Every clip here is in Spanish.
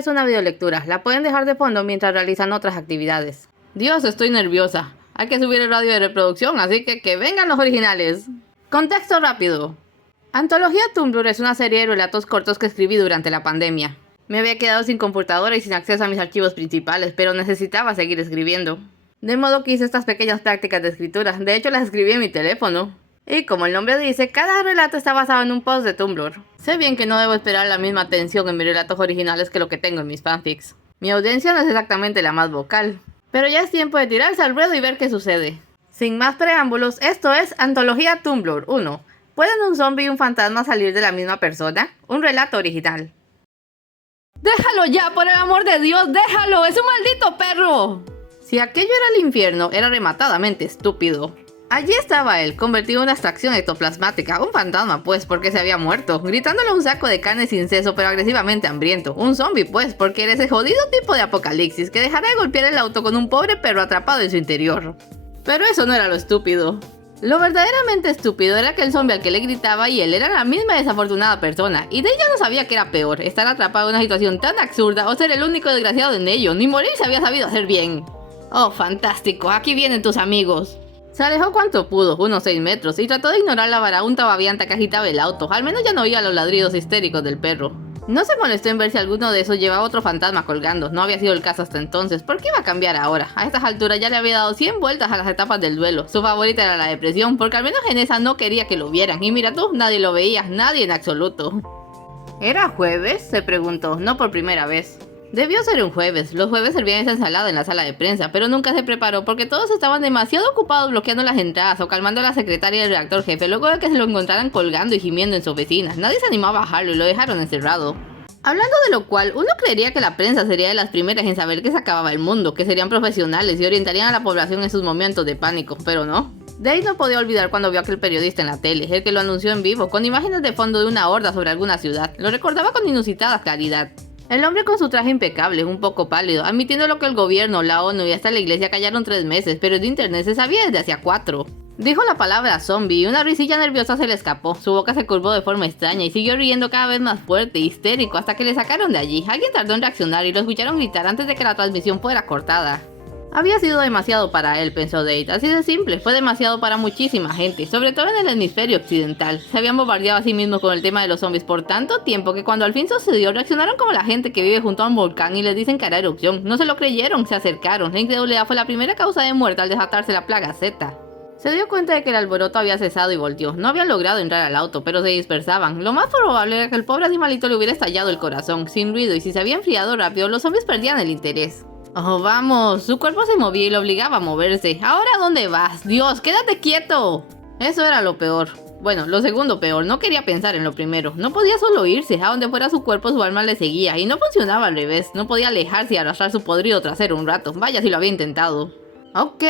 es una videolectura. La pueden dejar de fondo mientras realizan otras actividades. Dios, estoy nerviosa. Hay que subir el radio de reproducción, así que vengan los originales. Contexto rápido. Antología Tumblr es una serie de relatos cortos que escribí durante la pandemia. Me había quedado sin computadora y sin acceso a mis archivos principales, pero necesitaba seguir escribiendo. De modo que hice estas pequeñas prácticas de escritura. De hecho, las escribí en mi teléfono. Y como el nombre dice, cada relato está basado en un post de Tumblr. Sé bien que no debo esperar la misma atención en mis relatos originales que lo que tengo en mis fanfics. Mi audiencia no es exactamente la más vocal. Pero ya es tiempo de tirarse al ruedo y ver qué sucede. Sin más preámbulos, esto es Antología Tumblr 1. ¿Pueden un zombie y un fantasma salir de la misma persona? Un relato original. ¡Déjalo ya, por el amor de Dios! ¡Déjalo! ¡Es un maldito perro! Si aquello era el infierno, era rematadamente estúpido. Allí estaba él, convertido en una abstracción ectoplasmática, un fantasma pues, porque se había muerto, gritándole a un saco de carne sin seso pero agresivamente hambriento, un zombie pues, porque era ese jodido tipo de apocalipsis que dejará de golpear el auto con un pobre perro atrapado en su interior. Pero eso no era lo estúpido. Lo verdaderamente estúpido era que el zombie al que le gritaba y él eran la misma desafortunada persona, y de ella no sabía que era peor, estar atrapado en una situación tan absurda o ser el único desgraciado en ello, ni morir se había sabido hacer bien. Oh, fantástico, aquí vienen tus amigos. Se alejó cuanto pudo, unos 6 metros, y trató de ignorar la varaunta babianta que agitaba el auto. Al menos ya no oía los ladridos histéricos del perro. No se molestó en ver si alguno de esos llevaba otro fantasma colgando. No había sido el caso hasta entonces. ¿Por qué iba a cambiar ahora? A estas alturas ya le había dado 100 vueltas a las etapas del duelo. Su favorita era la depresión, porque al menos en esa no quería que lo vieran. Y mira tú, nadie lo veía, nadie en absoluto. ¿Era jueves?, se preguntó, no por primera vez. Debió ser un jueves. Los jueves servían esa ensalada en la sala de prensa, pero nunca se preparó porque todos estaban demasiado ocupados bloqueando las entradas o calmando a la secretaria y el redactor jefe luego de que se lo encontraran colgando y gimiendo en su oficina. Nadie se animó a bajarlo y lo dejaron encerrado. Hablando de lo cual, uno creería que la prensa sería de las primeras en saber que se acababa el mundo, que serían profesionales y orientarían a la población en sus momentos de pánico, pero no. Dave no podía olvidar cuando vio a aquel periodista en la tele, el que lo anunció en vivo, con imágenes de fondo de una horda sobre alguna ciudad. Lo recordaba con inusitada claridad. El hombre con su traje impecable, un poco pálido, admitiendo lo que el gobierno, la ONU y hasta la iglesia callaron 3 meses, pero en internet se sabía desde hacía 4. Dijo la palabra zombie y una risilla nerviosa se le escapó. Su boca se curvó de forma extraña y siguió riendo cada vez más fuerte, histérico, hasta que le sacaron de allí. Alguien tardó en reaccionar y lo escucharon gritar antes de que la transmisión fuera cortada. Había sido demasiado para él, pensó Dave, así de simple, fue demasiado para muchísima gente, sobre todo en el hemisferio occidental. Se habían bombardeado a sí mismos con el tema de los zombies por tanto tiempo que cuando al fin sucedió reaccionaron como la gente que vive junto a un volcán y les dicen que hará erupción. No se lo creyeron, se acercaron. La incredulidad fue la primera causa de muerte al desatarse la plaga Z. Se dio cuenta de que el alboroto había cesado y volteó. No habían logrado entrar al auto, pero se dispersaban. Lo más probable era que el pobre animalito le hubiera estallado el corazón, sin ruido, y si se había enfriado rápido, los zombies perdían el interés. Oh, vamos, su cuerpo se movía y lo obligaba a moverse. ¿Ahora dónde vas? Dios, quédate quieto. Eso era lo peor. Bueno, lo segundo peor, no quería pensar en lo primero. No podía solo irse, a donde fuera su cuerpo su alma le seguía. Y no funcionaba al revés, no podía alejarse y arrastrar su podrido trasero un rato. Vaya si lo había intentado. Ok,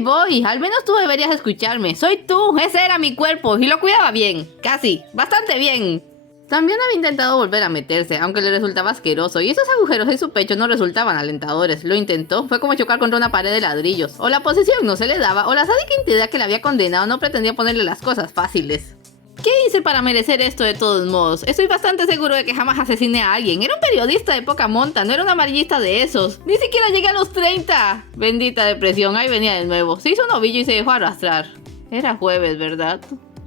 voy. Al menos tú deberías escucharme. Soy tú, ese era mi cuerpo y lo cuidaba bien. Casi, bastante bien. También había intentado volver a meterse, aunque le resultaba asqueroso, y esos agujeros en su pecho no resultaban alentadores. Lo intentó, fue como chocar contra una pared de ladrillos. O la posición no se le daba, o la sádica entidad que le había condenado no pretendía ponerle las cosas fáciles. ¿Qué hice para merecer esto de todos modos? Estoy bastante seguro de que jamás asesiné a alguien. Era un periodista de poca monta, no era un amarillista de esos. Ni siquiera llegué a los 30. Bendita depresión, ahí venía de nuevo. Se hizo un ovillo y se dejó arrastrar. Era jueves, ¿verdad?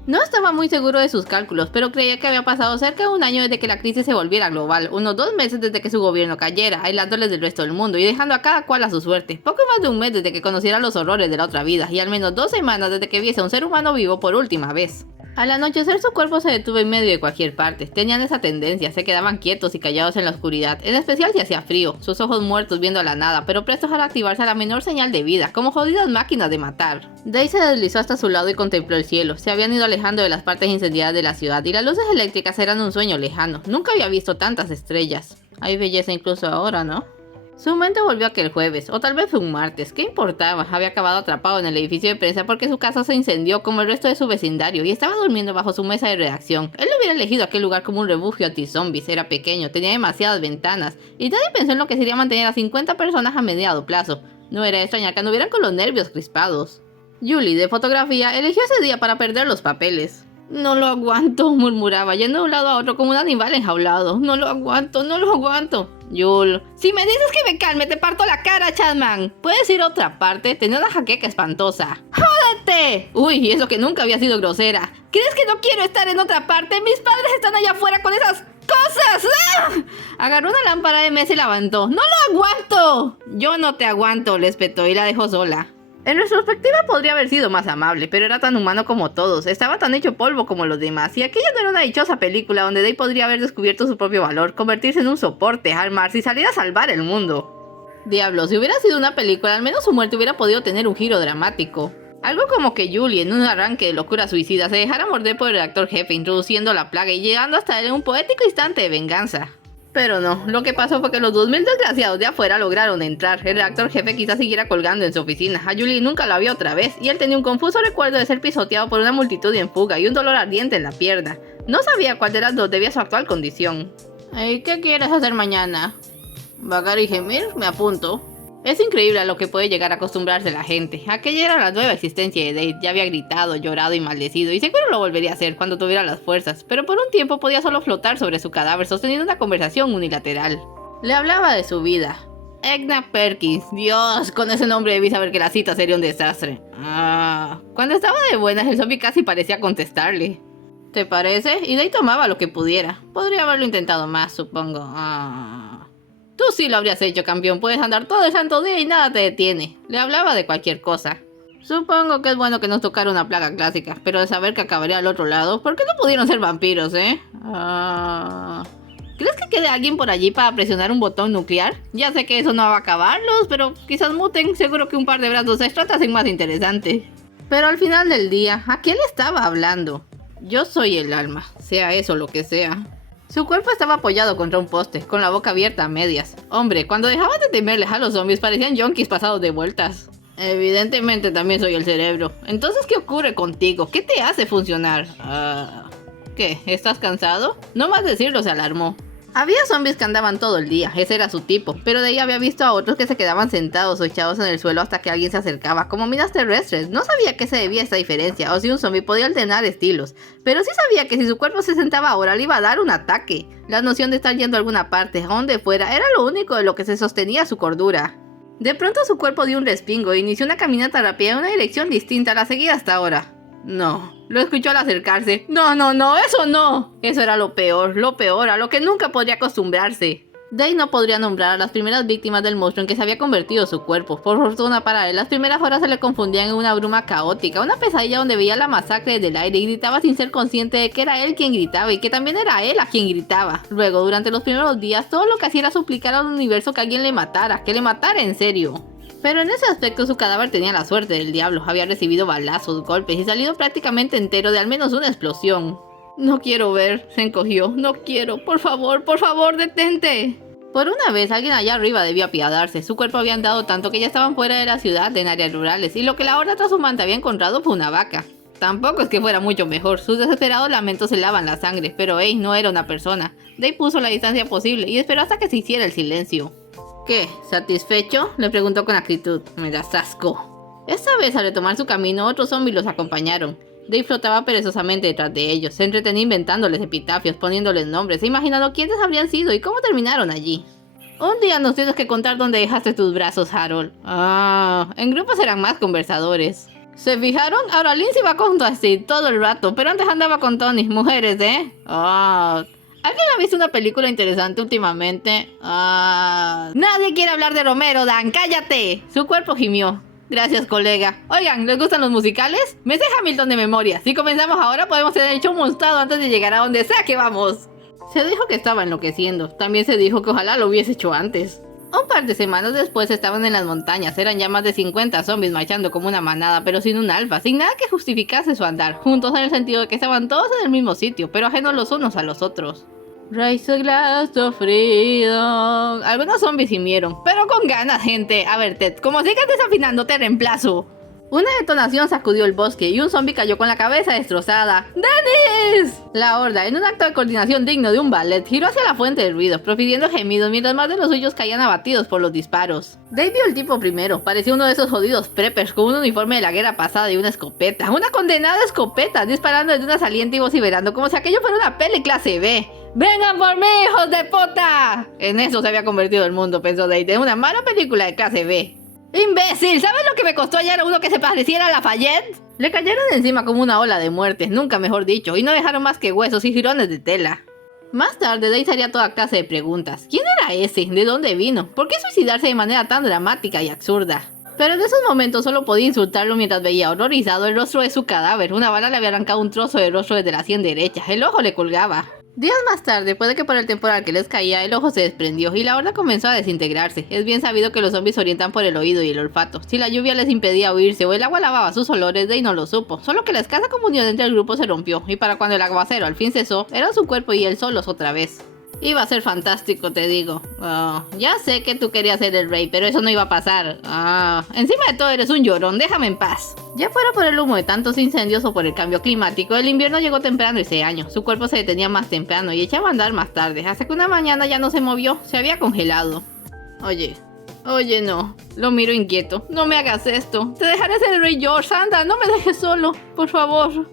No estaba muy seguro de sus cálculos, pero creía que había pasado cerca de un año desde que la crisis se volviera global, unos 2 meses desde que su gobierno cayera, aislándoles del resto del mundo y dejando a cada cual a su suerte, poco más de un mes desde que conociera los horrores de la otra vida, y al menos 2 semanas desde que viese a un ser humano vivo por última vez. Al anochecer su cuerpo se detuvo en medio de cualquier parte. Tenían esa tendencia, se quedaban quietos y callados en la oscuridad, en especial si hacía frío, sus ojos muertos viendo a la nada, pero prestos a activarse a la menor señal de vida, como jodidas máquinas de matar. Day se deslizó hasta su lado y contempló el cielo. Se habían ido alejando de las partes incendiadas de la ciudad y las luces eléctricas eran un sueño lejano. Nunca había visto tantas estrellas. Hay belleza incluso ahora, ¿no? Su mente volvió aquel jueves, o tal vez fue un martes, ¿qué importaba? Había acabado atrapado en el edificio de prensa porque su casa se incendió como el resto de su vecindario y estaba durmiendo bajo su mesa de redacción. Él no hubiera elegido aquel lugar como un refugio anti-zombies, era pequeño, tenía demasiadas ventanas, y nadie pensó en lo que sería mantener a 50 personas a mediano plazo. No era de extrañar que anduvieran con los nervios crispados. Julie, de fotografía, eligió ese día para perder los papeles. No lo aguanto, murmuraba, yendo de un lado a otro como un animal enjaulado. No lo aguanto, no lo aguanto. Yul, si me dices que me calme, te parto la cara, Chapman. ¿Puedes ir a otra parte? Tenía una jaqueca espantosa. ¡Jódete! Uy, y eso que nunca había sido grosera. ¿Crees que no quiero estar en otra parte? Mis padres están allá afuera con esas cosas. ¡Ah! Agarró una lámpara de mesa y la levantó. ¡No lo aguanto! Yo no te aguanto, le espetó y la dejó sola. En retrospectiva podría haber sido más amable, pero era tan humano como todos, estaba tan hecho polvo como los demás, y aquella no era una dichosa película donde Dave podría haber descubierto su propio valor, convertirse en un soporte, armarse y salir a salvar el mundo. Diablo, si hubiera sido una película, al menos su muerte hubiera podido tener un giro dramático. Algo como que Julie, en un arranque de locura suicida, se dejara morder por el redactor jefe, introduciendo la plaga y llegando hasta él en un poético instante de venganza. Pero no, lo que pasó fue que los 2000 desgraciados de afuera lograron entrar. El redactor jefe quizás siguiera colgando en su oficina. A Julie nunca la vio otra vez y él tenía un confuso recuerdo de ser pisoteado por una multitud en fuga y un dolor ardiente en la pierna. No sabía cuál de las dos debía su actual condición. ¿Qué quieres hacer mañana? ¿Vagar y gemir? Me apunto. Es increíble a lo que puede llegar a acostumbrarse la gente. Aquella era la nueva existencia de Dave. Ya había gritado, llorado y maldecido, y seguro lo volvería a hacer cuando tuviera las fuerzas, pero por un tiempo podía solo flotar sobre su cadáver sosteniendo una conversación unilateral. Le hablaba de su vida. Edna Perkins. Dios, con ese nombre debí saber que la cita sería un desastre. Cuando estaba de buenas, el zombie casi parecía contestarle. ¿Te parece? Y Dave tomaba lo que pudiera. Podría haberlo intentado más, supongo. Tú sí lo habrías hecho, campeón. Puedes andar todo el santo día y nada te detiene. Le hablaba de cualquier cosa. Supongo que es bueno que nos tocara una plaga clásica, pero de saber que acabaría al otro lado, ¿por qué no pudieron ser vampiros, ¿Crees que quede alguien por allí para presionar un botón nuclear? Ya sé que eso no va a acabarlos, pero quizás muten. Seguro que un par de brazos extra te hacen más interesante. Pero al final del día, ¿a quién le estaba hablando? Yo soy el alma, sea eso lo que sea. Su cuerpo estaba apoyado contra un poste, con la boca abierta a medias. Hombre, cuando dejabas de temerles a los zombies parecían yonkis pasados de vueltas. Evidentemente también soy el cerebro. Entonces, ¿qué ocurre contigo? ¿Qué te hace funcionar? ¿Qué? ¿Estás cansado? No más decirlo, se alarmó. Había zombies que andaban todo el día, ese era su tipo, pero de ahí había visto a otros que se quedaban sentados o echados en el suelo hasta que alguien se acercaba, como minas terrestres. No sabía a qué se debía esta diferencia, o si un zombie podía alternar estilos, pero sí sabía que si su cuerpo se sentaba ahora le iba a dar un ataque. La noción de estar yendo a alguna parte, a donde fuera, era lo único de lo que se sostenía su cordura. De pronto su cuerpo dio un respingo e inició una caminata rápida en una dirección distinta a la seguida hasta ahora. No, lo escuchó al acercarse. No, eso no. Eso era lo peor, a lo que nunca podría acostumbrarse. Dave no podría nombrar a las primeras víctimas del monstruo en que se había convertido su cuerpo. Por fortuna para él, las primeras horas se le confundían en una bruma caótica, una pesadilla donde veía la masacre desde el aire y gritaba sin ser consciente de que era él quien gritaba y que también era él a quien gritaba. Luego, durante los primeros días, todo lo que hacía era suplicar al universo que alguien le matara, que le matara en serio. Pero en ese aspecto su cadáver tenía la suerte del diablo, había recibido balazos, golpes y salido prácticamente entero de al menos una explosión. No quiero ver, se encogió, no quiero, por favor, detente. Por una vez alguien allá arriba debía apiadarse, su cuerpo había andado tanto que ya estaban fuera de la ciudad, en áreas rurales, y lo que la horda transhumante había encontrado fue una vaca. Tampoco es que fuera mucho mejor, sus desesperados lamentos helaban la sangre, pero no era una persona. Dave puso la distancia posible y esperó hasta que se hiciera el silencio. ¿Qué? ¿Satisfecho? Le preguntó con actitud. Me das asco. Esta vez, al retomar su camino, otros zombies los acompañaron. Dave flotaba perezosamente detrás de ellos. Se entretenía inventándoles epitafios, poniéndoles nombres, imaginando quiénes habrían sido y cómo terminaron allí. Un día nos tienes que contar dónde dejaste tus brazos, Harold. En grupos eran más conversadores. ¿Se fijaron? Ahora Lindsay va con Dusty todo el rato, pero antes andaba con Tony. Mujeres, ¿Alguien ha visto una película interesante últimamente? Nadie quiere hablar de Romero, Dan, cállate. Su cuerpo gimió. Gracias, colega. Oigan, ¿les gustan los musicales? Me sé Hamilton de memoria. Si comenzamos ahora, podemos tener hecho un montado antes de llegar a donde sea que vamos. Se dijo que estaba enloqueciendo. También se dijo que ojalá lo hubiese hecho antes. Un par de semanas después estaban en las montañas. Eran ya más de 50 zombies marchando como una manada, pero sin un alfa, sin nada que justificase su andar. Juntos en el sentido de que estaban todos en el mismo sitio, pero ajenos los unos a los otros. Raise a glass of freedom. Algunos zombies gimieron, pero con ganas, gente. A ver, Ted, como sigas desafinando, te reemplazo. Una detonación sacudió el bosque y un zombie cayó con la cabeza destrozada. ¡Dennis! La horda, en un acto de coordinación digno de un ballet, giró hacia la fuente de ruido, profiriendo gemidos mientras más de los suyos caían abatidos por los disparos. Dave vio el tipo primero. Parecía uno de esos jodidos preppers con un uniforme de la guerra pasada y una escopeta. ¡Una condenada escopeta! Disparando desde una saliente y vociferando como si aquello fuera una peli clase B. ¡Vengan por mí, hijos de puta! En eso se había convertido el mundo, pensó Dave, en una mala película de clase B. ¡Imbécil! ¿Sabes lo que me costó hallar a uno que se pareciera a Lafayette? Le cayeron encima como una ola de muertes, nunca mejor dicho, y no dejaron más que huesos y jirones de tela. Más tarde, Dave haría toda clase de preguntas. ¿Quién era ese? ¿De dónde vino? ¿Por qué suicidarse de manera tan dramática y absurda? Pero en esos momentos solo podía insultarlo mientras veía horrorizado el rostro de su cadáver. Una bala le había arrancado un trozo del rostro desde la sien derecha, el ojo le colgaba. Días más tarde, puede que por el temporal que les caía, el ojo se desprendió y la horda comenzó a desintegrarse. Es bien sabido que los zombies se orientan por el oído y el olfato. Si la lluvia les impedía oírse o el agua lavaba sus olores, Dave no lo supo. Solo que la escasa comunión entre el grupo se rompió y para cuando el aguacero al fin cesó, eran su cuerpo y él solos otra vez. Iba a ser fantástico, te digo. Oh, ya sé que tú querías ser el rey, pero eso no iba a pasar. Encima de todo eres un llorón, déjame en paz. Ya fuera por el humo de tantos incendios o por el cambio climático, el invierno llegó temprano ese año. Su cuerpo se detenía más temprano y echaba a andar más tarde, hasta que una mañana ya no se movió, se había congelado. Oye, no. Lo miro inquieto. No me hagas esto. Te dejaré ser el rey George, anda, no me dejes solo, por favor.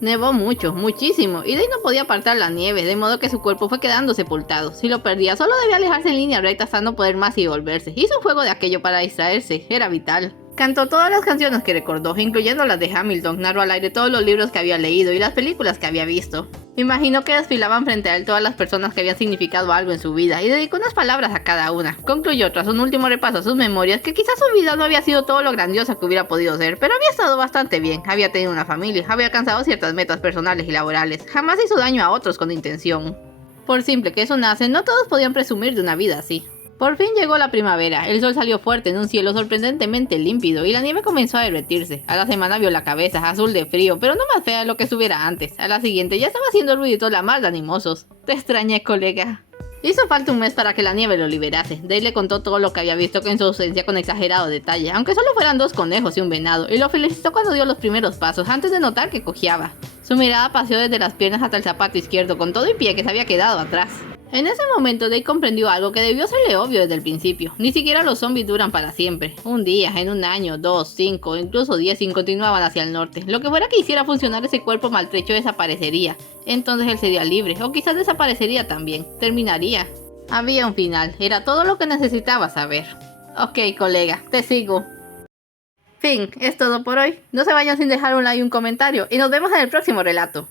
Nevó mucho, muchísimo, y Dave no podía apartar la nieve, de modo que su cuerpo fue quedando sepultado. Si lo perdía, solo debía alejarse en línea recta hasta no poder más y volverse. Hizo un juego de aquello para distraerse, era vital. Cantó todas las canciones que recordó, incluyendo las de Hamilton, narró al aire todos los libros que había leído y las películas que había visto. Imaginó que desfilaban frente a él todas las personas que habían significado algo en su vida y dedicó unas palabras a cada una. Concluyó tras un último repaso a sus memorias que quizás su vida no había sido todo lo grandiosa que hubiera podido ser, pero había estado bastante bien, había tenido una familia, había alcanzado ciertas metas personales y laborales, jamás hizo daño a otros con intención. Por simple que eso nace, no todos podían presumir de una vida así. Por fin llegó la primavera, el sol salió fuerte en un cielo sorprendentemente límpido y la nieve comenzó a derretirse. A la semana vio la cabeza, azul de frío, pero no más fea de lo que estuviera antes. A la siguiente ya estaba haciendo ruiditos la más de animosos. Te extrañé, colega. Hizo falta un mes para que la nieve lo liberase. Dave le contó todo lo que había visto en su ausencia con exagerado detalle, aunque solo fueran 2 conejos y un venado, y lo felicitó cuando dio los primeros pasos, antes de notar que cojeaba. Su mirada paseó desde las piernas hasta el zapato izquierdo, con todo y pie que se había quedado atrás. En ese momento Dave comprendió algo que debió serle obvio desde el principio. Ni siquiera los zombies duran para siempre. Un día, en un año, 2, 5, incluso 10 y continuaban hacia el norte. Lo que fuera que hiciera funcionar ese cuerpo maltrecho desaparecería. Entonces él sería libre, o quizás desaparecería también. Terminaría. Había un final, era todo lo que necesitaba saber. Ok, colega, te sigo. Fin, es todo por hoy. No se vayan sin dejar un like y un comentario, y nos vemos en el próximo relato.